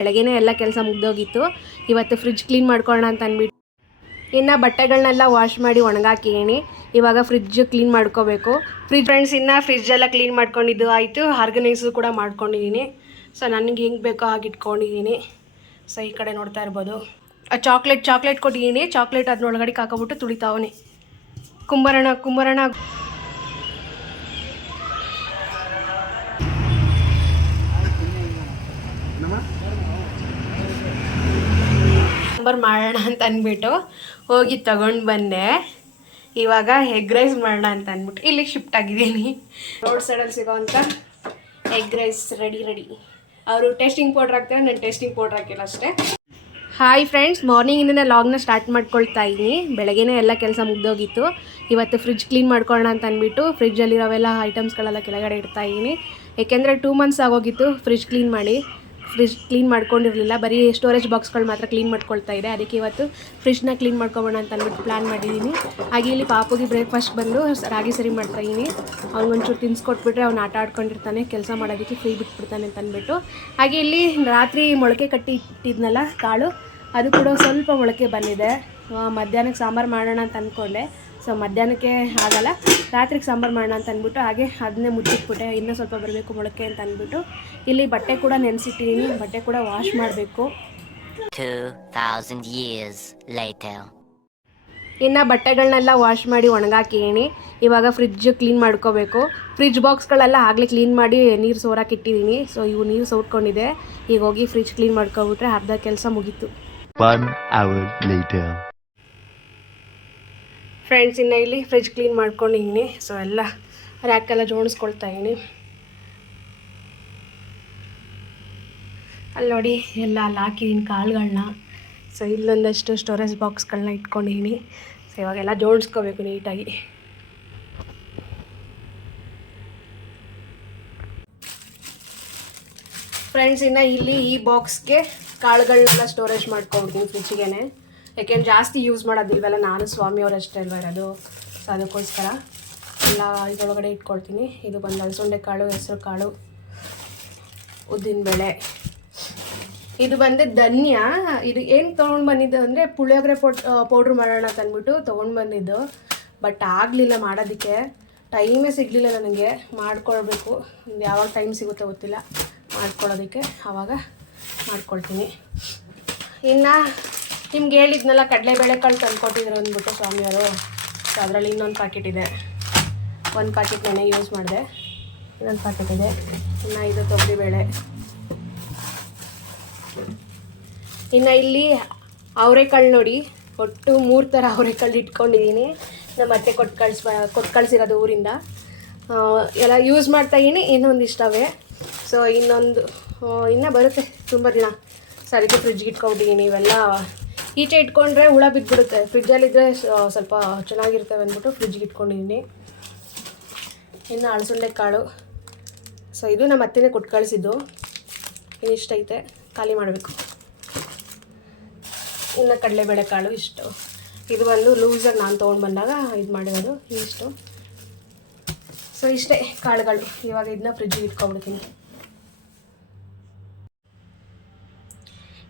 ಬೆಳಗ್ಗೆನೇ ಎಲ್ಲ ಕೆಲಸ ಮುಗ್ದೋಗಿತ್ತು. ಇವತ್ತು ಫ್ರಿಜ್ ಕ್ಲೀನ್ ಮಾಡ್ಕೊಳ್ಳೋಣ ಅಂತ ಅಂದ್ಬಿಟ್ಟು ಇನ್ನು ಬಟ್ಟೆಗಳನ್ನೆಲ್ಲ ವಾಶ್ ಮಾಡಿ ಒಣಗಾಕಿದ್ದೀನಿ ಇವಾಗ ಫ್ರಿಜ್ ಕ್ಲೀನ್ ಮಾಡ್ಕೋಬೇಕು. ಫ್ರಿಜ್ ಫ್ರೆಂಡ್ಸ್ ಇನ್ನು ಫ್ರಿಜ್ ಎಲ್ಲ ಕ್ಲೀನ್ ಮಾಡ್ಕೊಂಡಿದ್ದು ಆಯಿತು. ಆರ್ಗನೈಸು ಕೂಡ ಮಾಡ್ಕೊಂಡಿದ್ದೀನಿ ಸೊ ನನಗೆ ಹೆಂಗೆ ಬೇಕೋ ಹಾಗೆ ಇಟ್ಕೊಂಡಿದ್ದೀನಿ ಸೊ ಈ ಕಡೆ ನೋಡ್ತಾ ಇರ್ಬೋದು. ಚಾಕ್ಲೇಟ್ ಚಾಕ್ಲೇಟ್ ಕೊಟ್ಟಿದ್ದೀನಿ ಚಾಕ್ಲೇಟ್ ಅದನ್ನೊಳಗಡೆ ಹಾಕೋಬಿಟ್ಟು ತುಳಿತಾವನೆ. ಕುಂಬರಣ ಕುಂಬರಣ ಸಾಂಬಾರು ಮಾಡೋಣ ಅಂತ ಅಂದ್ಬಿಟ್ಟು ಹೋಗಿ ತಗೊಂಡು ಬಂದೆ. ಇವಾಗ ಎಗ್ ರೈಸ್ ಮಾಡೋಣ ಅಂತ ಅಂದ್ಬಿಟ್ಟು ಇಲ್ಲಿಗೆ ಶಿಫ್ಟ್ ಆಗಿದ್ದೀನಿ. ರೋಡ್ ಸೈಡಲ್ಲಿ ಸಿಗೋವಂಥ ಎಗ್ ರೈಸ್ ರೆಡಿ ರೆಡಿ ಅವರು ಟೇಸ್ಟಿಂಗ್ ಪೌಡ್ರ್ ಹಾಕ್ತಾರೆ, ನಾನು ಟೇಸ್ಟಿಂಗ್ ಪೌಡ್ರ್ ಹಾಕಿಲ್ಲ ಅಷ್ಟೇ. ಹಾಯ್ ಫ್ರೆಂಡ್ಸ್ ಮಾರ್ನಿಂಗಿಂದನೇ ಲಾಗ್ನ ಸ್ಟಾರ್ಟ್ ಮಾಡ್ಕೊಳ್ತಾ ಇದ್ದೀನಿ. ಬೆಳಗ್ಗೆನೇ ಎಲ್ಲ ಕೆಲಸ ಮುಗ್ದೋಗಿತ್ತು. ಇವತ್ತು ಫ್ರಿಜ್ ಕ್ಲೀನ್ ಮಾಡ್ಕೊಳ್ಳೋಣ ಅಂತ ಅಂದ್ಬಿಟ್ಟು ಫ್ರಿಜ್ಜಲ್ಲಿರೋವೆಲ್ಲ ಐಟಮ್ಸ್ಗಳೆಲ್ಲ ಕೆಳಗಡೆ ಇಡ್ತಾ ಇದ್ದೀನಿ. ಏಕೆಂದರೆ ಟೂ ಮಂತ್ಸ್ ಆಗೋಗಿತ್ತು ಫ್ರಿಜ್ ಕ್ಲೀನ್ ಮಾಡಿ. ಫ್ರಿಜ್ ಕ್ಲೀನ್ ಮಾಡ್ಕೊಂಡಿರಲಿಲ್ಲ. ಬರೀ ಸ್ಟೋರೇಜ್ ಬಾಕ್ಸ್ಗಳು ಮಾತ್ರ ಕ್ಲೀನ್ ಮಾಡ್ಕೊಳ್ತಾ ಇದೆ. ಅದಕ್ಕೆ ಇವತ್ತು ಫ್ರಿಜ್ನ ಕ್ಲೀನ್ ಮಾಡ್ಕೊಬೋಣ ಅಂತ ಅಂದ್ಬಿಟ್ಟು ಪ್ಲ್ಯಾನ್ ಮಾಡಿದ್ದೀನಿ. ಹಾಗೆ ಇಲ್ಲಿ ಪಾಪುಗೆ ಬ್ರೇಕ್ಫಾಸ್ಟ್ ಬಂದು ರಾಗಿ ಸರಿ ಮಾಡ್ತಾ ಇದ್ದೀನಿ ಅವ್ನಿಗೊಂಚೂರು ತಿನ್ಸ್ಕೊಟ್ಬಿಟ್ರೆ ಅವ್ನು ಆಟ ಆಡ್ಕೊಂಡಿರ್ತಾನೆ, ಕೆಲಸ ಮಾಡೋದಕ್ಕೆ ಫ್ರೀ ಬಿಟ್ಬಿಡ್ತಾನೆ ಅಂತ ಅಂದ್ಬಿಟ್ಟು. ಹಾಗೆ ಇಲ್ಲಿ ರಾತ್ರಿ ಮೊಳಕೆ ಕಟ್ಟಿ ಇಟ್ಟಿದ್ನಲ್ಲ ಕಾಳು, ಅದು ಕೂಡ ಸ್ವಲ್ಪ ಮೊಳಕೆ ಬಂದಿದೆ. ಮಧ್ಯಾಹ್ನಕ್ಕೆ ಸಾಂಬಾರು ಮಾಡೋಣ ಅಂತ ಅಂದ್ಕೊಂಡೆ ಸೊ ಮಧ್ಯಾಹ್ನಕ್ಕೆ ಆಗಲ್ಲ. ರಾತ್ರಿಗೆ ಸಾಂಬಾರು ಮಾಡೋಣ ಅಂತ ಅಂದ್ಬಿಟ್ಟು ಹಾಗೆ ಅದನ್ನೇ ಮುಚ್ಚಿಟ್ಬಿಟ್ಟೆ. ಇನ್ನೂ ಸ್ವಲ್ಪ ಬರಬೇಕು ಮೊಳಕೆ ಅಂತ ಅಂದ್ಬಿಟ್ಟು. ಇಲ್ಲಿ ಬಟ್ಟೆ ಕೂಡ ನೆನೆಸಿಟ್ಟಿದ್ದೀನಿ ಬಟ್ಟೆ ಕೂಡ ವಾಶ್ ಮಾಡಬೇಕು. 2,000 years later. ಇನ್ನು ಬಟ್ಟೆಗಳನ್ನೆಲ್ಲ ವಾಶ್ ಮಾಡಿ ಒಣಗಾಕಿದ್ದೀನಿ ಇವಾಗ ಫ್ರಿಜ್ ಕ್ಲೀನ್ ಮಾಡ್ಕೋಬೇಕು. ಫ್ರಿಜ್ ಬಾಕ್ಸ್ಗಳೆಲ್ಲ ಆಗಲೇ ಕ್ಲೀನ್ ಮಾಡಿ ನೀರು ಸೋರಾಕೆ ಇಟ್ಟಿದ್ದೀನಿ ಸೊ ಇವು ನೀರು ಸೋರ್ಕೊಂಡಿದೆ ಈಗ ಹೋಗಿ ಫ್ರಿಜ್ ಕ್ಲೀನ್ ಮಾಡ್ಕೊಬಿಟ್ರೆ ಅರ್ಧ ಕೆಲಸ ಮುಗೀತು. One hour later. ಫ್ರೆಂಡ್ಸ್ ಇನ್ನು ಇಲ್ಲಿ ಫ್ರಿಜ್ ಕ್ಲೀನ್ ಮಾಡ್ಕೊಂಡಿದ್ದೀನಿ. ಸೊ ಎಲ್ಲ ರ್ಯಾಕೆಲ್ಲ ಜೋಡಿಸ್ಕೊಳ್ತಾ ಇದ್ದೀನಿ. ಅಲ್ಲಿ ನೋಡಿ, ಎಲ್ಲ ಅಲ್ಲಿ ಹಾಕಿದ್ದೀನಿ ಕಾಳುಗಳನ್ನ ಸೊ ಇಲ್ಲೊಂದಷ್ಟು ಸ್ಟೋರೇಜ್ ಬಾಕ್ಸ್ಗಳನ್ನ ಇಟ್ಕೊಂಡಿದ್ದೀನಿ. ಸೊ ಇವಾಗೆಲ್ಲ ಜೋಡಿಸ್ಕೋಬೇಕು ನೀಟಾಗಿ. ಫ್ರೆಂಡ್ಸ್ ಇನ್ನು ಇಲ್ಲಿ ಈ ಬಾಕ್ಸ್ಗೆ ಕಾಳುಗಳನ್ನೆಲ್ಲ ಸ್ಟೋರೇಜ್ ಮಾಡ್ಕೊಬಿಡ್ತೀನಿ ಫ್ರಿಜ್ಜಿಗೆ ಯಾಕೆಂದ್ರೆ ಜಾಸ್ತಿ ಯೂಸ್ ಮಾಡೋದಿಲ್ವಲ್ಲ ನಾನು ಸ್ವಾಮಿ ಅವರಷ್ಟೇ ಅಲ್ವ ಇರೋದು. ಸೊ ಅದಕ್ಕೋಸ್ಕರ ಎಲ್ಲ ಇದರೊಳಗಡೆ ಇಟ್ಕೊಳ್ತೀನಿ. ಇದು ಬಂದು ಅಲಸಂಡೆ ಕಾಳು, ಹೆಸರು ಕಾಳು ಉದ್ದಿನಬೇಳೆ ಇದು ಬಂದು ಧನ್ಯ. ಇದು ಏನು ತೊಗೊಂಡು ಬಂದಿದ್ದು ಅಂದರೆ ಪುಳಿಯೋಗರೆ ಪೌಡ್ ಪೌಡ್ರ್ ಮಾಡೋಣ ಅಂತ ಅಂದ್ಬಿಟ್ಟು ತೊಗೊಂಡು ಬಂದಿದ್ದು. ಬಟ್ ಆಗಲಿಲ್ಲ ಮಾಡೋದಕ್ಕೆ. ಟೈಮೇ ಸಿಗಲಿಲ್ಲ ನನಗೆ. ಮಾಡ್ಕೊಳ್ಬೇಕು. ಯಾವಾಗ ಟೈಮ್ ಸಿಗುತ್ತೋ ಗೊತ್ತಿಲ್ಲ. ಮಾಡ್ಕೊಳ್ಳೋದಕ್ಕೆ ಆವಾಗ ಮಾಡ್ಕೊಳ್ತೀನಿ. ಇನ್ನು ನಿಮ್ಗೆ ಹೇಳಿದ್ನಲ್ಲ ಕಡಲೆಬೇಳೆ ಕಾಳು ತಂದುಕೊಟ್ಟಿದ್ರು ಅಂದ್ಬಿಟ್ಟು ಸ್ವಾಮಿಯವರು. ಸೊ ಅದರಲ್ಲಿ ಇನ್ನೊಂದು ಪ್ಯಾಕೆಟ್ ಇದೆ. ಒಂದು ಪ್ಯಾಕೆಟ್ ನೆನೆ ಯೂಸ್ ಮಾಡಿದೆ. ಇನ್ನೊಂದು ಪ್ಯಾಕೆಟ್ ಇದೆ. ಇನ್ನು ಇದು ತೊಗರಿಬೇಳೆ. ಇನ್ನು ಇಲ್ಲಿ ಅವರೆಕಾಳು ನೋಡಿ, ಒಟ್ಟು ಮೂರು ಥರ ಅವರೆಕಾಳು ಇಟ್ಕೊಂಡಿದ್ದೀನಿ. ನಮ್ಮ ಅತ್ತೆ ಕೊಟ್ಟು ಕಳ್ಸಿ ಕೊಟ್ಟು ಕಳಿಸಿರೋದು ಊರಿಂದ. ಎಲ್ಲ ಯೂಸ್ ಮಾಡ್ತಾ ಇದ್ದೀನಿ. ಇಷ್ಟವೇ. ಸೊ ಇನ್ನೊಂದು ಇನ್ನೂ ಬರುತ್ತೆ. ತುಂಬ ದಿನ. ಸರಿಗೆ ಫ್ರಿಜ್ಗೆ ಇಟ್ಕೊಂಡಿದ್ದೀನಿ. ಇವೆಲ್ಲ ಈಚೆ ಇಟ್ಕೊಂಡ್ರೆ ಹುಳ ಬಿದ್ದುಬಿಡುತ್ತೆ ಫ್ರಿಜ್ಜಲ್ಲಿದ್ದರೆ ಸ್ವಲ್ಪ ಚೆನ್ನಾಗಿರ್ತವೆ ಅಂದ್ಬಿಟ್ಟು ಫ್ರಿಜ್ಗೆ ಇಟ್ಕೊಂಡಿದ್ದೀನಿ ಇನ್ನು ಅಳಸುಂಡೆ ಕಾಳು ಸೊ ಇದು ನಮ್ಮ ಅತ್ತೆನೇ ಕೊಟ್ಟು ಕಳಿಸಿದ್ದು. ಇನ್ನಿಷ್ಟೈತೆ ಖಾಲಿ ಮಾಡಬೇಕು. ಇನ್ನು ಕಡಲೆಬೇಳೆ ಕಾಳು ಇಷ್ಟು. ಇದು ಬಂದು ಲೂಸಾಗಿ ನಾನು ತೊಗೊಂಡು ಬಂದಾಗ ಇದು ಮಾಡಿರೋದು ಇಷ್ಟು ಸೊ ಇಷ್ಟೇ ಕಾಳುಗಳು. ಇವಾಗ ಇದನ್ನ ಫ್ರಿಜ್ಜಿಗೆ ಇಟ್ಕೊಂಡ್ಬಿಡ್ತೀನಿ.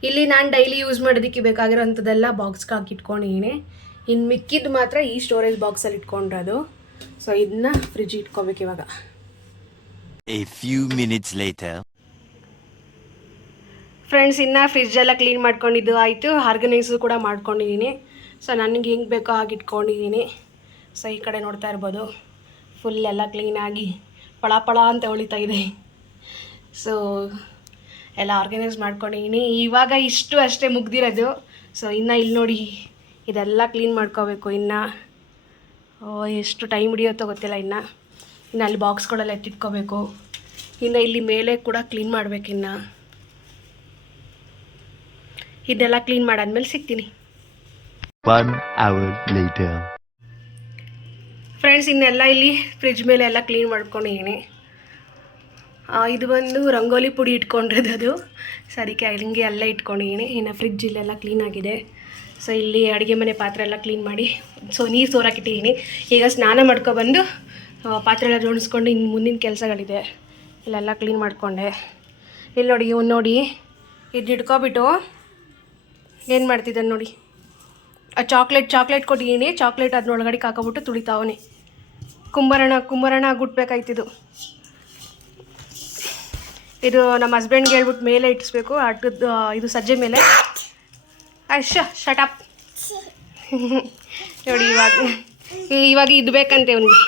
ಇಲ್ಲಿ ನಾನು ಡೈಲಿ ಯೂಸ್ ಮಾಡೋದಕ್ಕೆ ಬೇಕಾಗಿರೋಂಥದ್ದೆಲ್ಲ ಬಾಕ್ಸ್ಗೆ ಹಾಕಿ ಇಟ್ಕೊಂಡಿದ್ದೀನಿ ಇನ್ನು ಮಿಕ್ಕಿದ್ದು ಮಾತ್ರ ಈ ಸ್ಟೋರೇಜ್ ಬಾಕ್ಸಲ್ಲಿ ಇಟ್ಕೊಂಡಿರೋದು. ಸೊ ಇದನ್ನ ಫ್ರಿಜ್ ಇಟ್ಕೋಬೇಕು ಇವಾಗ. A few minutes later. Friends ಇನ್ನು ಫ್ರಿಜ್ ಎಲ್ಲ ಕ್ಲೀನ್ ಮಾಡ್ಕೊಂಡಿದ್ದು ಆಯಿತು. ಆರ್ಗನೈಸು ಕೂಡ ಮಾಡ್ಕೊಂಡಿದ್ದೀನಿ ಸೊ ನನಗೆ ಹೆಂಗೆ ಬೇಕೋ ಹಾಗೆ ಇಟ್ಕೊಂಡಿದ್ದೀನಿ ಸೊ ಈ ಕಡೆ ನೋಡ್ತಾ ಇರ್ಬೋದು. ಫುಲ್ ಎಲ್ಲ ಕ್ಲೀನಾಗಿ ಪಳ ಪಳ ಅಂತ ಹೊಳಿತಾ ಇದೆ. ಸೊ ಎಲ್ಲ ಆರ್ಗನೈಸ್ ಮಾಡ್ಕೊಂಡಿದ್ದೀನಿ ಇವಾಗ ಇಷ್ಟು ಅಷ್ಟೇ ಮುಗ್ದಿರೋದು. ಸೊ ಇನ್ನು ಇಲ್ಲಿ ನೋಡಿ ಇದೆಲ್ಲ ಕ್ಲೀನ್ ಮಾಡ್ಕೋಬೇಕು. ಇನ್ನು ಓ, ಎಷ್ಟು ಟೈಮ್ ಹಿಡಿಯುತ್ತೋ ಗೊತ್ತಿಲ್ಲ ಇನ್ನು. ಇನ್ನು ಅಲ್ಲಿ ಬಾಕ್ಸ್ಗಳೆಲ್ಲ ಎತ್ತಿಟ್ಕೋಬೇಕು. ಇನ್ನು ಇಲ್ಲಿ ಮೇಲೆ ಕೂಡ ಕ್ಲೀನ್ ಮಾಡ್ಬೇಕು ಇನ್ನು. ಇದೆಲ್ಲ ಕ್ಲೀನ್ ಮಾಡಾದ್ಮೇಲೆ ಸಿಗ್ತೀನಿ. ಫ್ರೆಂಡ್ಸ್ ಇನ್ನೆಲ್ಲ ಇಲ್ಲಿ ಫ್ರಿಜ್ ಮೇಲೆ ಎಲ್ಲ ಕ್ಲೀನ್ ಮಾಡ್ಕೊಂಡಿದ್ದೀನಿ ಇದು ಬಂದು ರಂಗೋಲಿ ಪುಡಿ ಇಟ್ಕೊಂಡಿರೋದು ಅದು. ಸೊ ಅದಕ್ಕೆ ಹಂಗೆ ಎಲ್ಲ ಇಟ್ಕೊಂಡಿದ್ದೀನಿ ಇನ್ನು ಫ್ರಿಜ್ ಇಲ್ಲೆಲ್ಲ ಕ್ಲೀನ್ ಆಗಿದೆ. ಸೊ ಇಲ್ಲಿ ಅಡುಗೆ ಮನೆ ಪಾತ್ರೆ ಎಲ್ಲ ಕ್ಲೀನ್ ಮಾಡಿ ಸೊ ನೀರು ಸೋರಾಕಿಟ್ಟಿದ್ದೀನಿ ಈಗ ಸ್ನಾನ ಮಾಡ್ಕೊಬಂದು ಪಾತ್ರೆ ಎಲ್ಲ ಜೋಡಿಸ್ಕೊಂಡು ಇನ್ನು ಮುಂದಿನ ಕೆಲಸಗಳಿದೆ. ಇಲ್ಲೆಲ್ಲ ಕ್ಲೀನ್ ಮಾಡಿಕೊಂಡೆ. ಇಲ್ಲಿ ನೋಡಿ, ಇವ್ನು ನೋಡಿ ಇದು ಹಿಡ್ಕೊಬಿಟ್ಟು ಏನು ಮಾಡ್ತಿದ್ದಾನೆ ನೋಡಿ. ಆ ಚಾಕ್ಲೇಟ್ ಚಾಕ್ಲೇಟ್ ಕೊಟ್ಟಿದ್ದೀನಿ ಚಾಕ್ಲೇಟ್ ಅದನ್ನೊಳಗಡೆ ಹಾಕೋಬಿಟ್ಟು ತುಳಿತಾವನೆ. ಕುಂಬರಣ ಕುಂಬರಣ ಗುಟ್ಬೇಕಾಯ್ತಿದು ಇದು ನಮ್ಮ ಹಸ್ಬೆಂಡ್ಗೆ ಹೇಳ್ಬಿಟ್ಟು ಮೇಲೆ ಇಟ್ಟಿಸ್ಬೇಕು. ಅಡ್ಡದ್ದು ಇದು ಸಜ್ಜೆ ಮೇಲೆ. ಅಶ್ಶ ಅಪ್ ನೋಡಿ ಇವಾಗ ಇವಾಗ ಇದು ಬೇಕಂತೆ ಅವನಿಗೆ.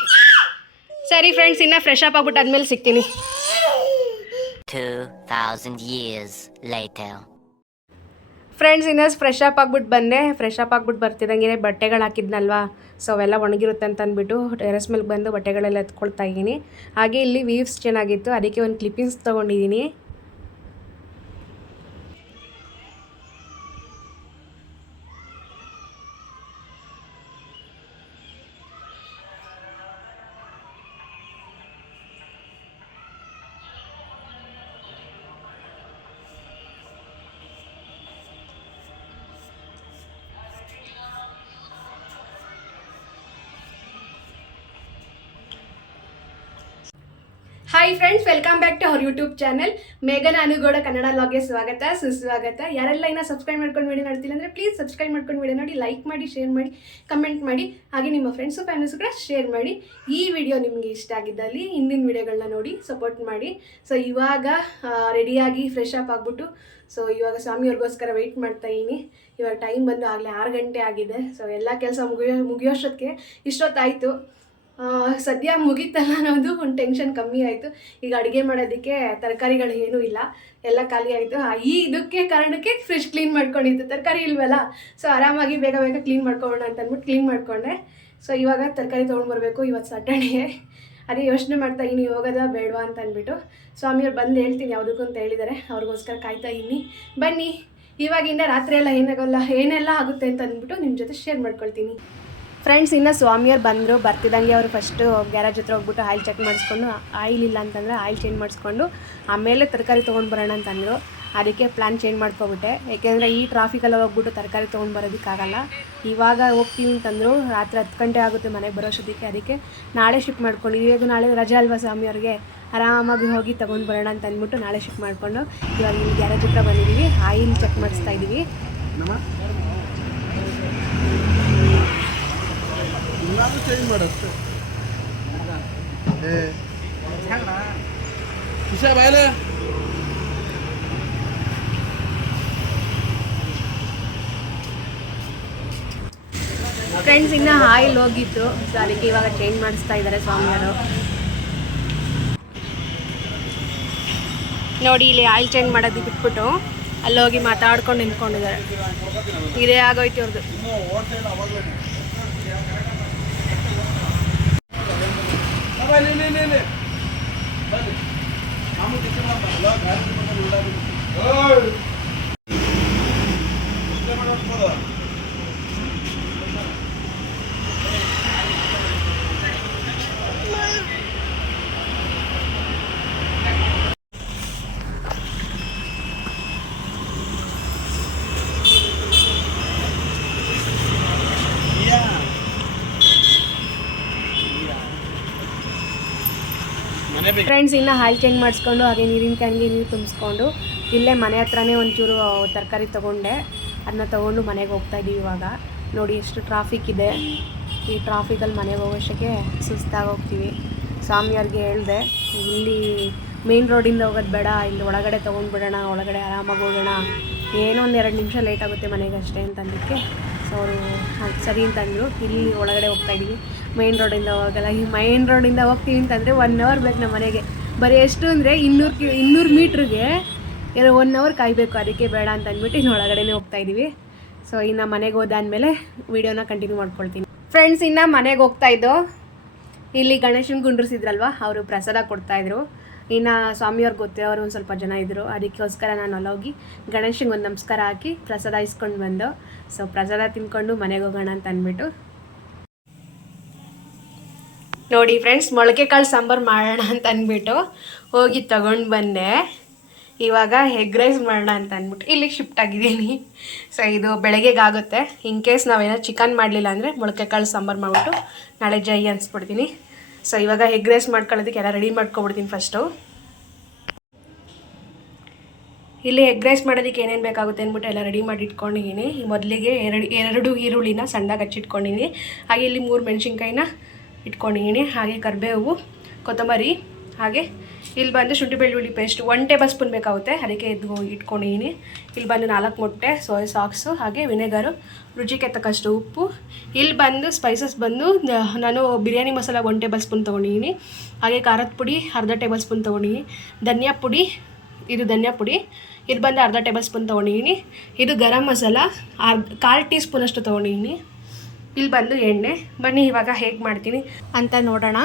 ಸರಿ ಫ್ರೆಂಡ್ಸ್ ಇನ್ನ ಫ್ರೆಶ್ ಅಪ್ ಆಗ್ಬಿಟ್ಟು ಆದ್ಮೇಲೆ ಸಿಗ್ತೀನಿ. 2,000 years later. ಫ್ರೆಂಡ್ಸ್ ಇನ್ನೂ ಫ್ರೆಶ್ ಅಪ್ ಆಗ್ಬಿಟ್ಟು ಬಂದೆ. ಫ್ರೆಶ್ ಅಪ್ ಆಗ್ಬಿಟ್ಟು ಬರ್ತಿದ್ದಂಗೆ ಬಟ್ಟೆಗಳು ಹಾಕಿದ್ನಲ್ವಾ? ಸೊ ಅವೆಲ್ಲ ಒಣಗಿರುತ್ತೆ ಅಂತ ಅಂದ್ಬಿಟ್ಟು ಟೆರೆಸ್ ಮೇಲೆ ಬಂದು ಬಟ್ಟೆಗಳೆಲ್ಲ ಎತ್ಕೊಳ್ತಾ ಇದ್ದೀನಿ. ಹಾಗೆ ಇಲ್ಲಿ ವೀವ್ಸ್ ಚೆನ್ನಾಗಿತ್ತು. ಅದಕ್ಕೆ ಒಂದು ಕ್ಲಿಪ್ಪಿಂಗ್ಸ್ ತೊಗೊಂಡಿದ್ದೀನಿ. Hi friends welcome back to our YouTube channel ಮೇಘನ ಅನುಗೌಡ, Kannada ಲಾಗ್ಗೆ ಸ್ವಾಗತ, ಸುಸ್ವಾಗತ. ಯಾರೆಲ್ಲ ಇನ್ನೂ ಸಬ್ಸ್ಕ್ರೈಬ್ ಮಾಡ್ಕೊಂಡು ವಿಡಿಯೋ ನೋಡ್ತಿಲ್ಲ ಅಂದರೆ ಪ್ಲೀಸ್ ಸಬ್ಸ್ಕ್ರೈಬ್ ಮಾಡ್ಕೊಂಡು ವಿಡಿಯೋ ನೋಡಿ ಲೈಕ್ ಮಾಡಿ ಶೇರ್ ಮಾಡಿ ಕಮೆಂಟ್ ಮಾಡಿ, ಹಾಗೆ ನಿಮ್ಮ ಫ್ರೆಂಡ್ಸು ಫ್ಯಾಮಿಲೀಸು ಕೂಡ ಶೇರ್ ಮಾಡಿ. ಈ ವಿಡಿಯೋ ನಿಮಗೆ ಇಷ್ಟ ಆಗಿದ್ದಲ್ಲಿ ಹಿಂದಿನ ವಿಡಿಯೋಗಳನ್ನ ನೋಡಿ ಸಪೋರ್ಟ್ ಮಾಡಿ. ಸೊ ಇವಾಗ ರೆಡಿಯಾಗಿ ಫ್ರೆಶ್ ಅಪ್ ಆಗಿಬಿಟ್ಟು ಸೊ ಇವಾಗ ಸ್ವಾಮಿಯವ್ರಿಗೋಸ್ಕರ ವೆಯ್ಟ್ ಮಾಡ್ತಾ ಇದ್ದೀನಿ. ಇವಾಗ ಟೈಮ್ ಬಂದು ಆಗಲೇ ಆರು ಗಂಟೆ ಆಗಿದೆ. ಸೊ ಎಲ್ಲ ಕೆಲಸ ಮುಗಿಯೋ, ಮುಗಿಯೋಷ್ಟೊತ್ತಿಗೆ ಇಷ್ಟೊತ್ತಾಯಿತು. ಸದ್ಯ ಮುಗೀತಲ್ಲ ಅನ್ನೋದು ಒಂದು ಟೆನ್ಷನ್ ಕಮ್ಮಿ ಆಯಿತು. ಈಗ ಅಡುಗೆ ಮಾಡೋದಕ್ಕೆ ತರಕಾರಿಗಳು ಏನೂ ಇಲ್ಲ. ಎಲ್ಲ ಖಾಲಿ ಆಯಿತು. ಈ ಇದಕ್ಕೆ ಕಾರಣಕ್ಕೆ ಫ್ರಿಜ್ ಕ್ಲೀನ್ ಮಾಡ್ಕೊಂಡಿತ್ತು ತರಕಾರಿ ಇಲ್ವಲ್ಲ? ಸೊ ಆರಾಮಾಗಿ ಬೇಗ ಬೇಗ ಕ್ಲೀನ್ ಮಾಡ್ಕೊಳ್ಳೋಣ ಅಂತ ಅಂದ್ಬಿಟ್ಟು ಕ್ಲೀನ್ ಮಾಡಿಕೊಂಡೆ. ಸೊ ಇವಾಗ ತರಕಾರಿ ತೊಗೊಂಡು ಬರಬೇಕು ಇವತ್ತು ಸಟರ್ಡೇ ಅದೇ ಯೋಚನೆ ಮಾಡ್ತಾ ಇದ್ದೀನಿ ಹೋಗೋದ ಬೇಡವಾ ಅಂತ ಅಂದ್ಬಿಟ್ಟು. ಸ್ವಾಮಿಯವ್ರು ಬಂದು ಹೇಳ್ತೀನಿ ಯಾವುದಕ್ಕೂ ಅಂತ ಹೇಳಿದ್ದಾರೆ. ಅವ್ರಿಗೋಸ್ಕರ ಕಾಯ್ತಾ ಇನ್ನಿ ಬನ್ನಿ. ಇವಾಗಿಂದ ರಾತ್ರಿ ಎಲ್ಲ ಏನಾಗಲ್ಲ? ಏನೆಲ್ಲ ಆಗುತ್ತೆ ಅಂತ ಅಂದ್ಬಿಟ್ಟು ನಿಮ್ಮ ಜೊತೆ ಶೇರ್ ಮಾಡ್ಕೊಳ್ತೀನಿ. ಫ್ರೆಂಡ್ಸ್ ಇನ್ನು ಸ್ವಾಮಿಯವ್ರು ಬಂದರು ಬರ್ತಿದ್ದಂಗೆ ಅವರು ಫಸ್ಟು ಗ್ಯಾರೇಜ್ ಹತ್ರ ಹೋಗ್ಬಿಟ್ಟು ಆಯಿಲ್ ಚೆಕ್ ಮಾಡಿಸ್ಕೊಂಡು, ಆಯಿಲ್ ಇಲ್ಲ ಅಂತಂದರೆ ಆಯಿಲ್ ಚೇಂಜ್ ಮಾಡಿಸ್ಕೊಂಡು, ಆಮೇಲೆ ತರಕಾರಿ ತೊಗೊಂಡು ಬರೋಣ ಅಂತಂದರು. ಅದಕ್ಕೆ ಪ್ಲ್ಯಾನ್ ಚೇಂಜ್ ಮಾಡ್ಕೊಬಿಟ್ಟೆ. ಯಾಕೆಂದರೆ ಈ ಟ್ರಾಫಿಕಲ್ಲಿ ಹೋಗ್ಬಿಟ್ಟು ತರಕಾರಿ ತೊಗೊಂಡು ಬರೋದಕ್ಕಾಗಲ್ಲ. ಇವಾಗ ಹೋಗ್ತೀನಿ ಅಂತಂದರು, ರಾತ್ರಿ ಹತ್ತು ಗಂಟೆ ಆಗುತ್ತೆ ಮನೆಗೆ ಬರೋಷ್ಟೊತ್ತಿಗೆ ಅದಕ್ಕೆ ನಾಳೆ ಶಿಫ್ಟ್ ಮಾಡ್ಕೊಂಡು ಅದು ನಾಳೆ ರಜೆ ಅಲ್ವಾ ಸ್ವಾಮಿಯವ್ರಿಗೆ? ಆರಾಮಾಗಿ ಹೋಗಿ ತೊಗೊಂಡು ಬರೋಣ ಅಂತ ಅಂದ್ಬಿಟ್ಟು ನಾಳೆ ಶಿಫ್ಟ್ ಮಾಡಿಕೊಂಡು, ಇವಾಗ ಇಲ್ಲಿ ಗ್ಯಾರೇಜ್ ಹತ್ರ ಬಂದಿದ್ದೀವಿ ಆಯಿಲ್ ಚೆಕ್ ಮಾಡಿಸ್ತಾ ಇದ್ದೀವಿ ನಾನು ಚೇಂಜ್ ಮಾಡತ್ತೆ. ಫ್ರೆಂಡ್ಸ್ ಇನ್ನು ಆಯಿಲ್ ಹೋಗಿತ್ತು ಸೊ ಅದಕ್ಕೆ ಇವಾಗ ಚೇಂಜ್ ಮಾಡಿಸ್ತಾ ಇದ್ದಾರೆ ಸ್ವಾಮಿಯವರು. ನೋಡಿ, ಇಲ್ಲಿ ಆಯಿಲ್ ಚೇಂಜ್ ಮಾಡೋದು ಬಿಟ್ಬಿಟ್ಟು ಅಲ್ಲಿ ಹೋಗಿ ಮಾತಾಡ್ಕೊಂಡು ನಿಂತ್ಕೊಂಡಿದ್ದಾರೆ. ಇದೇ ಆಗೋಯ್ತು ಅವ್ರದ್ದು ಮನೆ ಬೇಕು ಫ್ರೆಂಡ್ಸ್ ಇನ್ನು ಹಾಲು ಚೇಂಜ್ ಮಾಡಿಸ್ಕೊಂಡು ಹಾಗೆ ನೀರಿನ ಕ್ಯಾನ್ಗೆ ನೀರು ತುಂಬಿಸ್ಕೊಂಡು ಇಲ್ಲೇ ಮನೆ ಹತ್ರನೇ ಒಂಚೂರು ತರಕಾರಿ ತೊಗೊಂಡೆ. ಅದನ್ನ ತೊಗೊಂಡು ಮನೆಗೆ ಹೋಗ್ತಾ ಇದ್ದೀವಿ ಇವಾಗ. ನೋಡಿ ಎಷ್ಟು ಟ್ರಾಫಿಕ್ ಇದೆ. ಈ ಟ್ರಾಫಿಕಲ್ಲಿ ಮನೆಗೆ ಹೋಗೋಷ್ಟಕ್ಕೆ ಸುಸ್ತಾಗಿ ಹೋಗ್ತೀವಿ. ಸ್ವಾಮಿಯವ್ರಿಗೆ ಹೇಳಿದೆ, ಇಲ್ಲಿ ಮೇನ್ ರೋಡಿಂದ ಹೋಗೋದು ಬೇಡ, ಇಲ್ಲಿ ಒಳಗಡೆ ತೊಗೊಂಡ್ಬಿಡೋಣ ಒಳಗಡೆ ಆರಾಮಾಗಿ ಹೋಗೋಣ. ಏನೋ ಒಂದು ಎರಡು ನಿಮಿಷ ಲೇಟ್ ಆಗುತ್ತೆ ಮನೆಗೆ ಅಷ್ಟೇ ಅಂತಂದಕ್ಕೆ. ಸೊ ಅವರು ಸರಿ ಅಂತಂದರು. ಇಲ್ಲಿ ಒಳಗಡೆ ಹೋಗ್ತಾ ಇದ್ದೀವಿ ಮೈನ್ ರೋಡಿಂದ ಹೋಗಲ್ಲ. ಈ ಮೈನ್ ರೋಡಿಂದ ಹೋಗ್ತೀವಿ ಅಂತಂದರೆ ಒನ್ ಅವರ್ ಬೇಕು ನಮ್ಮ ಮನೆಗೆ. ಬರೀ ಎಷ್ಟು ಅಂದರೆ ಇನ್ನೂರು ಕಿ ಇನ್ನೂರು ಮೀಟ್ರಿಗೆ ಏನೋ ಒನ್ ಅವರ್ ಕಾಯಬೇಕು. ಅದಕ್ಕೆ ಬೇಡ ಅಂತ ಅಂದ್ಬಿಟ್ಟು ಇನ್ನು ಒಳಗಡೆನೇ ಹೋಗ್ತಾ ಇದ್ದೀವಿ ಸೊ ಇನ್ನು ಮನೆಗೆ ಹೋದಾದ್ಮೇಲೆ ವೀಡಿಯೋನ ಕಂಟಿನ್ಯೂ ಮಾಡ್ಕೊಳ್ತೀನಿ. ಫ್ರೆಂಡ್ಸ್ ಇನ್ನು ಮನೆಗೆ ಹೋಗ್ತಾ ಇಲ್ಲಿ ಗಣೇಶನ ಗುಂಡ್ರಿಸಿದ್ರಲ್ವ? ಅವರು ಪ್ರಸಾದ ಕೊಡ್ತಾಯಿದ್ರು ಇನ್ನು ಸ್ವಾಮಿಯವ್ರಿಗೆ ಗೊತ್ತಿರೋರು ಒಂದು ಸ್ವಲ್ಪ ಜನ ಇದ್ದರು ಅದಕ್ಕೋಸ್ಕರ ನಾನು ಅಲ್ಲೋಗಿ ಗಣೇಶನಿಗೆ ಒಂದು ನಮಸ್ಕಾರ ಹಾಕಿ ಪ್ರಸಾದ ಇಸ್ಕೊಂಡು ಬಂದು ಸೊ ಪ್ರಸಾದ ತಿನ್ಕೊಂಡು ಮನೆಗೆ ಹೋಗೋಣ ಅಂತ ಅಂದ್ಬಿಟ್ಟು ನೋಡಿ ಫ್ರೆಂಡ್ಸ್ ಮೊಳಕೆ ಕಾಳು ಸಾಂಬಾರು ಮಾಡೋಣ ಅಂತ ಅಂದ್ಬಿಟ್ಟು ಹೋಗಿ ತಗೊಂಡು ಬಂದೆ. ಇವಾಗ ಎಗ್ ರೈಸ್ ಮಾಡೋಣ ಅಂತ ಅಂದ್ಬಿಟ್ಟು ಇಲ್ಲಿಗೆ ಶಿಫ್ಟ್ ಆಗಿದ್ದೀನಿ. ಸೊ ಇದು ಬೆಳಗ್ಗೆಗಾಗುತ್ತೆ. ಇನ್ ಕೇಸ್ ನಾವೇನೋ ಚಿಕನ್ ಮಾಡಲಿಲ್ಲ ಅಂದರೆ ಮೊಳಕೆ ಕಾಳು ಸಾಂಬಾರು ಮಾಡಿಬಿಟ್ಟು ನಾಳೆ ಜೈ ಅನ್ಸ್ಬಿಡ್ತೀನಿ. ಸೊ ಇವಾಗ ಎಗ್ ರೈಸ್ ಮಾಡ್ಕೊಳ್ಳೋದಕ್ಕೆ ಎಲ್ಲ ರೆಡಿ ಮಾಡ್ಕೊಬಿಡ್ತೀನಿ ಫಸ್ಟು ಇಲ್ಲಿ ಎಗ್ ರೈಸ್ ಮಾಡೋದಕ್ಕೆ ಏನೇನು ಬೇಕಾಗುತ್ತೆ ಅಂದ್ಬಿಟ್ಟು ಎಲ್ಲ ರೆಡಿ ಮಾಡಿ ಇಟ್ಕೊಂಡಿದ್ದೀನಿ. ಮೊದಲಿಗೆ ಎರಡು ಎರಡು ಈರುಳ್ಳಿನ ಸಣ್ಣಗೆ ಹಚ್ಚಿಟ್ಕೊಂಡಿದ್ದೀನಿ. ಹಾಗೆ ಇಲ್ಲಿ ಮೂರು ಮೆಣಸಿನ್ಕಾಯಿನ ಇಟ್ಕೊಂಡಿದ್ದೀನಿ. ಹಾಗೆ ಕರಿಬೇವು, ಕೊತ್ತಂಬರಿ, ಹಾಗೆ ಇಲ್ಲಿ ಬಂದು ಶುಂಠಿ ಬೆಳ್ಳುಳ್ಳಿ ಪೇಸ್ಟ್ ಒನ್ ಟೇಬಲ್ ಸ್ಪೂನ್ ಬೇಕಾಗುತ್ತೆ. ಅದಕ್ಕೆ ಇದು ಇಟ್ಕೊಂಡಿದ್ದೀನಿ. ಇಲ್ಲಿ ಬಂದು ನಾಲ್ಕು ಮೊಟ್ಟೆ ಸೋಯಾ ಸಾಕ್ಸು ಹಾಗೆ ವಿನೆಗರು ರುಚಿಗೆ ತಕ್ಕಷ್ಟು ಉಪ್ಪು. ಇಲ್ಲಿ ಬಂದು ಸ್ಪೈಸಸ್ ಬಂದು, ನಾನು biryani masala one table spoon ತೊಗೊಂಡಿದ್ದೀನಿ. ಹಾಗೆ ಖಾರದ ಪುಡಿ ಅರ್ಧ ಟೇಬಲ್ ಸ್ಪೂನ್ ತೊಗೊಂಡಿದ್ದೀನಿ. ಧನಿಯಾ ಪುಡಿ, ಇದು ಧನಿಯಾ ಪುಡಿ. ಇದು ಬಂದು ಅರ್ಧ ಟೇಬಲ್ ಸ್ಪೂನ್ ತೊಗೊಂಡಿದ್ದೀನಿ. ಇದು ಗರಂ ಮಸಾಲ, ಅರ್ಧ, ಕಾಲು ಟೀ ಸ್ಪೂನಷ್ಟು ತೊಗೊಂಡಿದ್ದೀನಿ. ಇಲ್ಲಿ ಬಂದು ಎಣ್ಣೆ. ಬನ್ನಿ, ಇವಾಗ ಹೇಗೆ ಮಾಡ್ತೀನಿ ಅಂತ ನೋಡೋಣ.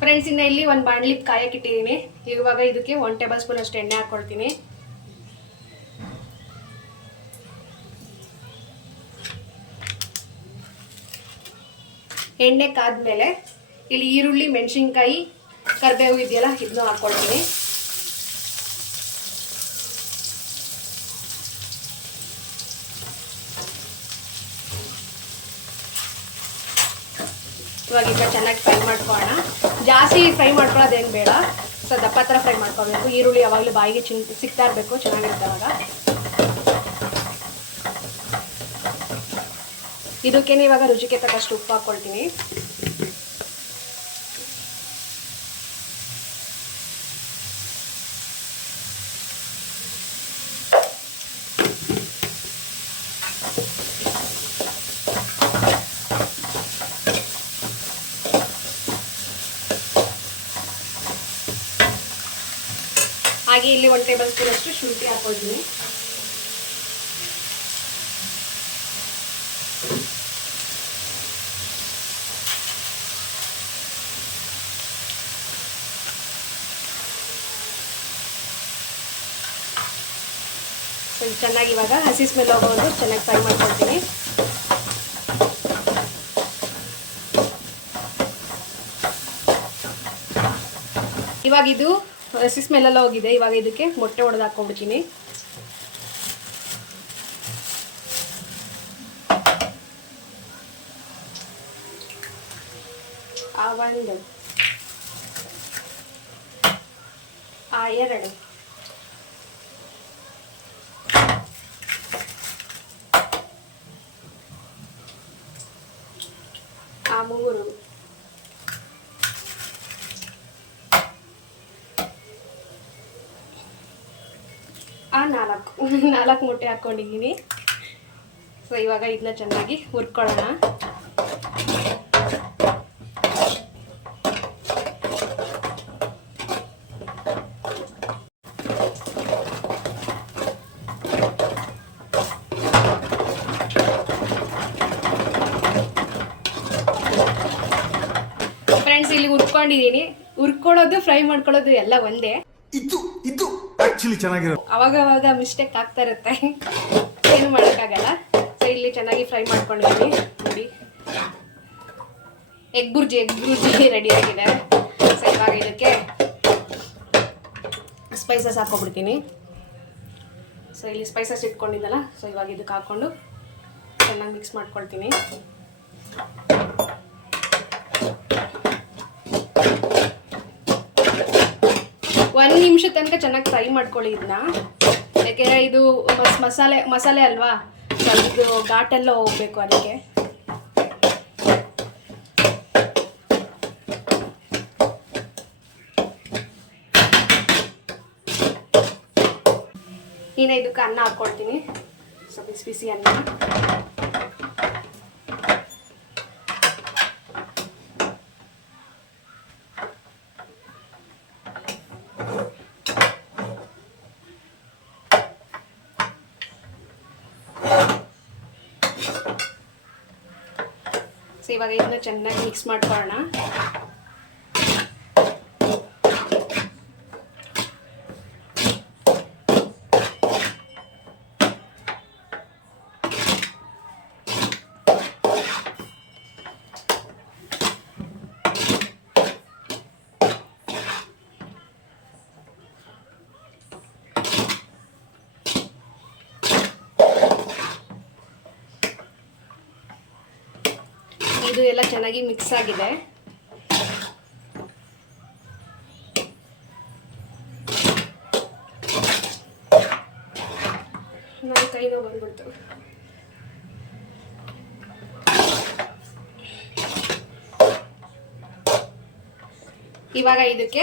ಫ್ರೆಂಡ್ಸ್ ಇನ್ನು ಇಲ್ಲಿ ಒಂದು ಬಾಣಲಿ ಕಾಯಕ್ಕೆ ಇಟ್ಟಿದ್ದೀನಿ ಇವಾಗ ಇದಕ್ಕೆ ಒನ್ ಟೇಬಲ್ ಸ್ಪೂನ್ ಅಷ್ಟು ಎಣ್ಣೆ ಹಾಕ್ಕೊಳ್ತೀನಿ ಎಣ್ಣೆ ಕಾದ್ಮೇಲೆ ಇಲ್ಲಿ ಈರುಳ್ಳಿ, ಮೆಣಸಿನ್ಕಾಯಿ, ಕರಿಬೇವು ಇದೆಯಲ್ಲ ಇದನ್ನು ಹಾಕ್ಕೊಳ್ತೀನಿ ಇವಾಗ ಈಗ ಚೆನ್ನಾಗಿ ಫ್ರೈ ಮಾಡ್ಕೊಳ್ಳೋಣ. ಜಾಸ್ತಿ ಫ್ರೈ ಮಾಡ್ಕೊಳ್ಳೋದೇನು ಬೇಡ. ಸೊ ದಪ್ಪ ಥರ ಫ್ರೈ ಮಾಡ್ಕೋಬೇಕು. ಈರುಳ್ಳಿ ಯಾವಾಗಲೂ ಬಾಯಿಗೆ ಚಿನ್ ಸಿಗ್ತಾ ಇರಬೇಕು, ಚೆನ್ನಾಗಿರುತ್ತೆ ಅವಾಗ. ಇದಕ್ಕೇನೆ ಇವಾಗ ರುಚಿಗೆ ತಕ್ಕಷ್ಟು ಉಪ್ಪು ಹಾಕ್ಕೊಳ್ತೀನಿ ಇಲ್ಲಿ ಒನ್ ಟೇಬಲ್ ಸ್ಪೂನ್ ಅಷ್ಟು ಶುಂಠಿ ಸ್ವಲ್ಪ ಚೆನ್ನಾಗಿ ಇವಾಗ ಹಸಿ ಸ್ಮೆಲ್ ಹೋಗೋದು ಚೆನ್ನಾಗಿ ಫ್ರೈ ಮಾಡ್ಕೊಳ್ತೀನಿ. ಇವಾಗ ಇದು ಹಸಿ ಸ್ಮೆಲ್ ಎಲ್ಲ ಹೋಗಿದೆ, ಇವಾಗ ಇದಕ್ಕೆ ಮೊಟ್ಟೆ ಒಡೆದು ಹಾಕೊಂಡ್ಬಿಡ್ತೀನಿ ಆ ಒಂದು. ಆ ಎರಡು. ಆ ಮೂರು. ನಾಲ್ಕು. ನಾಲ್ಕು ಮೊಟ್ಟೆ ಹಾಕ್ಕೊಂಡಿದ್ದೀನಿ ಸೊ ಇವಾಗ ಇದನ್ನ ಚೆನ್ನಾಗಿ ಹುರ್ಕೊಳ್ಳೋಣ. ಫ್ರೆಂಡ್ಸ್ ಇಲ್ಲಿ ಹುರ್ಕೊಂಡಿದ್ದೀನಿ. ಹುರ್ಕೊಳ್ಳೋದು ಫ್ರೈ ಮಾಡ್ಕೊಳ್ಳೋದು ಎಲ್ಲ ಒಂದೇ. ಇದು ಇದು. ಆಕ್ಚುಲಿ ಚೆನ್ನಾಗಿರೋ ಅವಾಗ ಅವಾಗ ಮಿಸ್ಟೇಕ್ ಆಗ್ತಾ ಇರುತ್ತೆ. ಏನು ಮಾಡೋಕ್ಕಾಗಲ್ಲ. ಸೊ ಇಲ್ಲಿ ಚೆನ್ನಾಗಿ ಫ್ರೈ ಮಾಡ್ಕೊಂಡಿದ್ದೀನಿ ನೋಡಿ. Egg bhurji egg bhurji ready ಆಗಿದೆ. ಸೊ ಇವಾಗ ಇದಕ್ಕೆ ಸ್ಪೈಸಸ್ ಹಾಕ್ಕೊಬಿಡ್ತೀನಿ. ಸೊ ಇಲ್ಲಿ ಸ್ಪೈಸಸ್ ಇಟ್ಕೊಂಡಿದ್ದಲ್ಲ. ಸೊ ಇವಾಗ ಇದಕ್ಕೆ ಹಾಕ್ಕೊಂಡು ಚೆನ್ನಾಗಿ ಮಿಕ್ಸ್ ಮಾಡ್ಕೊಳ್ತೀನಿ. ನಿಮಿಷ ತನಕ ಚೆನ್ನಾಗಿ ಫ್ರೈ ಮಾಡ್ಕೊಳ್ಳಿ ಇದನ್ನ ಯಾಕೆಂದರೆ ಇದು ಮಸ್, ಮಸಾಲೆ ಮಸಾಲೆ ಅಲ್ವಾ? ಇದು ಘಾಟೆಲ್ಲ ಹೋಗ್ಬೇಕು ಅದಕ್ಕೆ. ಇನ್ನು ಇದಕ್ಕೆ ಅನ್ನ ಹಾಕ್ಕೊಳ್ತೀನಿ ಸೊ ಬಿಸಿ ಬಿಸಿ ಅನ್ನ. ಇವಾಗ ಇದನ್ನ ಚೆನ್ನಾಗಿ ಮಿಕ್ಸ್ ಮಾಡ್ಕೊಳ್ಳೋಣ. ಇದು ಎಲ್ಲ ಚೆನ್ನಾಗಿ ಮಿಕ್ಸ್ ಆಗಿದೆ. ಮ್ಯಾಗಿನೂ ಬಂದ್ಬಿಡ್ತು. ಇವಾಗ ಇದಕ್ಕೆ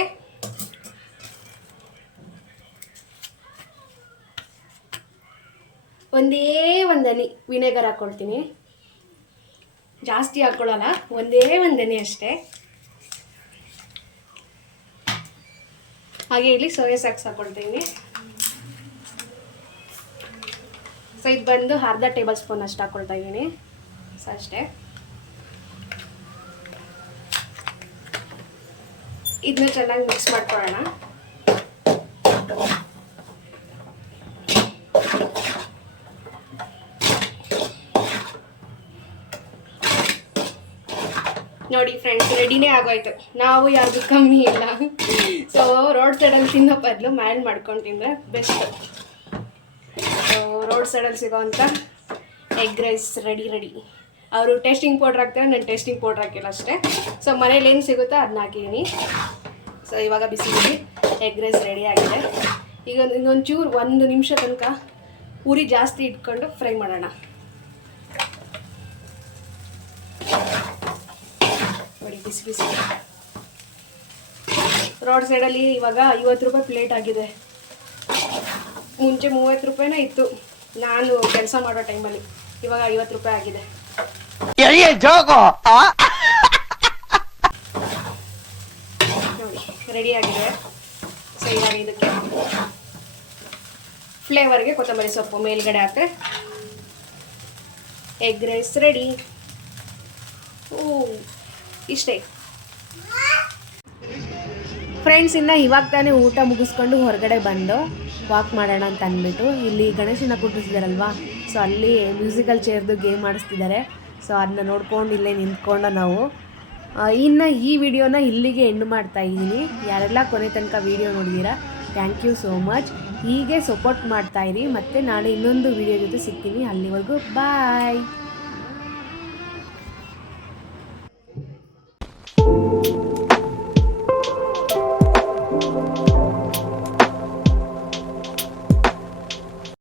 ಒಂದೇ ಒಂದನಿ ವಿನೆಗರ್ ಹಾಕ್ಕೊಳ್ತೀನಿ ಜಾಸ್ತಿ ಹಾಕ್ಕೊಳ್ಳಲ್ಲ ಒಂದೇ ಒಂದೇನೆ ಅಷ್ಟೇ. ಹಾಗೆ ಇಲ್ಲಿ ಸೋಯಾ ಸಾಕ್ಸ್ ಹಾಕ್ಕೊಳ್ತೀನಿ ಸೊ ಇದು ಬಂದು ಅರ್ಧ ಟೇಬಲ್ ಸ್ಪೂನ್ ಅಷ್ಟು ಹಾಕ್ಕೊಳ್ತಾ ಇದ್ದೀನಿ. ಸೊ ಅಷ್ಟೇ. ಇದನ್ನ ಚೆನ್ನಾಗಿ ಮಿಕ್ಸ್ ಮಾಡ್ಕೊಳ್ಳೋಣ. ನೋಡಿ ಫ್ರೆಂಡ್ಸ್ ರೆಡಿನೇ ಆಗೋಯ್ತು. ನಾವು ಯಾವುದು ಕಮ್ಮಿ ಇಲ್ಲ. ಸೊ ರೋಡ್ ಸೈಡಲ್ಲಿ ತಿನ್ನೋ ಬದಲು ಮ್ಯಾಂಡ್ ಮಾಡ್ಕೊಂಡು ತಿಂದರೆ ಬೆಸ್ಟ್ ಸೊ ರೋಡ್ ಸೈಡಲ್ಲಿ ಸಿಗೋವಂಥ ಎಗ್ ರೈಸ್ ರೆಡಿ ರೆಡಿ ಅವರು ಟೇಸ್ಟಿಂಗ್ ಪೌಡ್ರ್ ಹಾಕ್ತಾರೆ, ನಾನು ಟೇಸ್ಟಿಂಗ್ ಪೌಡ್ರ್ ಹಾಕಿಲ್ಲ ಅಷ್ಟೇ. ಸೊ ಮನೇಲಿ ಏನು ಸಿಗುತ್ತೋ ಅದನ್ನ ಹಾಕಿದ್ದೀನಿ ಸೊ ಇವಾಗ ಬಿಸಿ ಬಿಸಿ ಎಗ್ ರೈಸ್ ರೆಡಿ ಆಗಿದೆ. ಈಗ ಇನ್ನೊಂದು ಚೂರು ಒಂದು ನಿಮಿಷ ತನಕ ಪೂರಿ ಜಾಸ್ತಿ ಇಟ್ಕೊಂಡು ಫ್ರೈ ಮಾಡೋಣ ನೋಡಿ ಬಿಸಿ ಬಿಸಿ. ರೋಡ್ ಸೈಡಲ್ಲಿ ಇವಾಗ ಐವತ್ತು ರೂಪಾಯಿ ಪ್ಲೇಟ್ ಆಗಿದೆ. ಮುಂಚೆ ಮೂವತ್ತು ರೂಪಾಯಿನೇ ಇತ್ತು. ನಾನು ಕೆಲಸ ಮಾಡೋ ಟೈಮಲ್ಲಿ ಇವಾಗ ಐವತ್ತು ರೂಪಾಯಿ ಆಗಿದೆ. ನೋಡಿ ರೆಡಿ ಆಗಿದೆ. ಸೈಡಾಗಿ ಇದಕ್ಕೆ. ಫ್ಲೇವರ್ಗೆ ಕೊತ್ತಂಬರಿ ಸೊಪ್ಪು ಮೇಲ್ಗಡೆ ಹಾಕ್ರೆ. ಎಗ್ ರೈಸ್ ರೆಡಿ ಓ ಇಷ್ಟೇ. ಫ್ರೆಂಡ್ಸ್ ಇನ್ನು ಇವಾಗ ತಾನೇ ಊಟ ಮುಗಿಸ್ಕೊಂಡು ಹೊರಗಡೆ ಬಂದು ವಾಕ್ ಮಾಡೋಣ ಅಂತ ಅಂದ್ಬಿಟ್ಟು ಇಲ್ಲಿ ಗಣೇಶನ ಕೂಡಿಸಿದಾರಲ್ವಾ ಸೊ ಅಲ್ಲಿ ಮ್ಯೂಸಿಕಲ್ ಚೇರ್ದು ಗೇಮ್ ಆಡಿಸ್ತಿದ್ದಾರೆ ಸೊ ಅದನ್ನ ನೋಡ್ಕೊಂಡು ಇಲ್ಲೇ ನಿಂತ್ಕೊಂಡು ನಾವು. ಇನ್ನು ಈ ವಿಡಿಯೋನ ಇಲ್ಲಿಗೆ ಎಂಡ್ ಮಾಡ್ತಾ ಇದ್ದೀನಿ. ಯಾರೆಲ್ಲ ಕೊನೆ ತನಕ ವಿಡಿಯೋ ನೋಡಿದ್ದೀರಾ ಥ್ಯಾಂಕ್ ಯು ಸೋ ಮಚ್ ಹೀಗೆ ಸಪೋರ್ಟ್ ಮಾಡ್ತಾಯಿರಿ ಮತ್ತು ನಾಳೆ ಇನ್ನೊಂದು ವಿಡಿಯೋ ಜೊತೆ ಸಿಗ್ತೀನಿ. ಅಲ್ಲಿವರೆಗೂ ಬಾಯ್